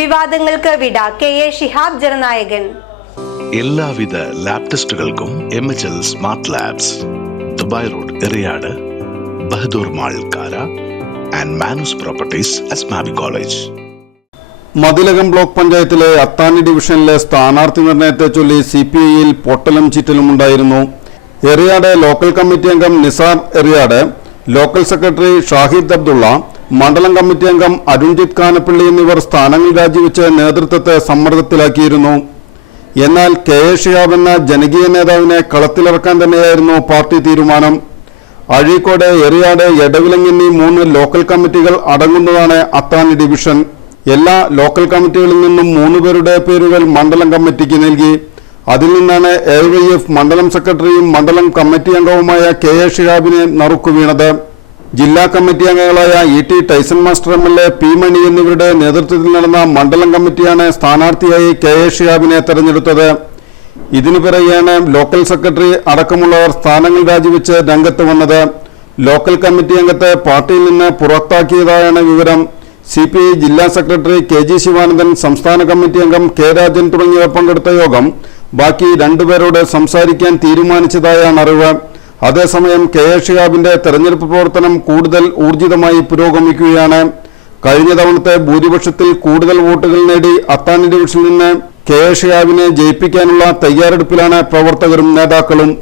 വിവാദങ്ങൾക്ക് വിട K A Shihab ജനനായകൻ. എല്ലാവിധ lab ടെസ്റ്റുകൾക്കും M H L smart labs Dubai road Eriyad Bahadur mall Kara and Manus properties Asmabi college. Mathilakam block പഞ്ചായത്തിലെ അത്താണി ഡിവിഷനിലെ സ്ഥാനാർത്ഥി നിർണയത്തെ ചൊല്ലി സി പി ഐയിൽ പൊട്ടലും ചിറ്റലും ഉണ്ടായിരുന്നു. എറിയാട് ലോക്കൽ കമ്മിറ്റി അംഗം നിസാർ എറിയാട് ലോക്കൽ സെക്രട്ടറി ഷാഹിദ് അബ്ദുള്ള മണ്ഡലം കമ്മിറ്റി അംഗം അരുൺജിത് കാനപ്പള്ളി എന്നിവർ സ്ഥാനങ്ങൾ രാജിവെച്ച് നേതൃത്വത്തെ സമ്മർദ്ദത്തിലാക്കിയിരുന്നു. എന്നാൽ കെ എ ഷിയാബ് എന്ന ജനകീയ നേതാവിനെ കളത്തിലിറക്കാൻ തന്നെയായിരുന്നു പാർട്ടി തീരുമാനം. അഴീക്കോട് എറിയാട് എടവിലങ് എന്നീ മൂന്ന് ലോക്കൽ കമ്മിറ്റികൾ അടങ്ങുന്നതാണ് അത്താണി ഡിവിഷൻ. എല്ലാ ലോക്കൽ കമ്മിറ്റികളിൽ നിന്നും മൂന്ന് പേരുടെ പേരുകൾ മണ്ഡലം കമ്മിറ്റിക്ക് നൽകി. അതിൽ നിന്നാണ് എ മണ്ഡലം സെക്രട്ടറിയും മണ്ഡലം കമ്മിറ്റി അംഗവുമായ കെ എ ഷിഹാബിനെ നറുക്കു വീണത് ജില്ലാ കമ്മിറ്റി അംഗങ്ങളായ E T Tyson master M L A P Mani എന്നിവരുടെ നേതൃത്വത്തിൽ നടന്ന മണ്ഡലം കമ്മിറ്റിയാണ് സ്ഥാനാർത്ഥിയായി കെ എ ഷിഹാബിനെ തെരഞ്ഞെടുത്തത്. ഇതിനു പിറകെയാണ് ലോക്കൽ സെക്രട്ടറി അടക്കമുള്ളവർ സ്ഥാനങ്ങൾ രാജിവെച്ച് രംഗത്ത് വന്നത്. ലോക്കൽ കമ്മിറ്റി അംഗത്തെ പാർട്ടിയിൽ നിന്ന് പുറത്താക്കിയതായാണ് വിവരം. സി പി ഐ ജില്ലാ സെക്രട്ടറി കെ ജി ശിവാനന്ദൻ സംസ്ഥാന കമ്മിറ്റി അംഗം കെ രാജൻ തുടങ്ങിയവർ പങ്കെടുത്ത യോഗം ബാക്കി രണ്ടുപേരോട് സംസാരിക്കാൻ തീരുമാനിച്ചതായാണ് അറിവ്. അതേസമയം കെ എ ഷിഹാബിന്റെ തെരഞ്ഞെടുപ്പ് പ്രവർത്തനം കൂടുതൽ ഊർജിതമായി പുരോഗമിക്കുകയാണ്. കഴിഞ്ഞ തവണത്തെ ഭൂരിപക്ഷത്തിൽ കൂടുതൽ വോട്ടുകൾ നേടി അത്താണി ഡിവിഷനിൽ നിന്ന് കെ എ ഷിഹാബിനെ ജയിപ്പിക്കാനുള്ള തയ്യാറെടുപ്പിലാണ് പ്രവർത്തകരും നേതാക്കളും.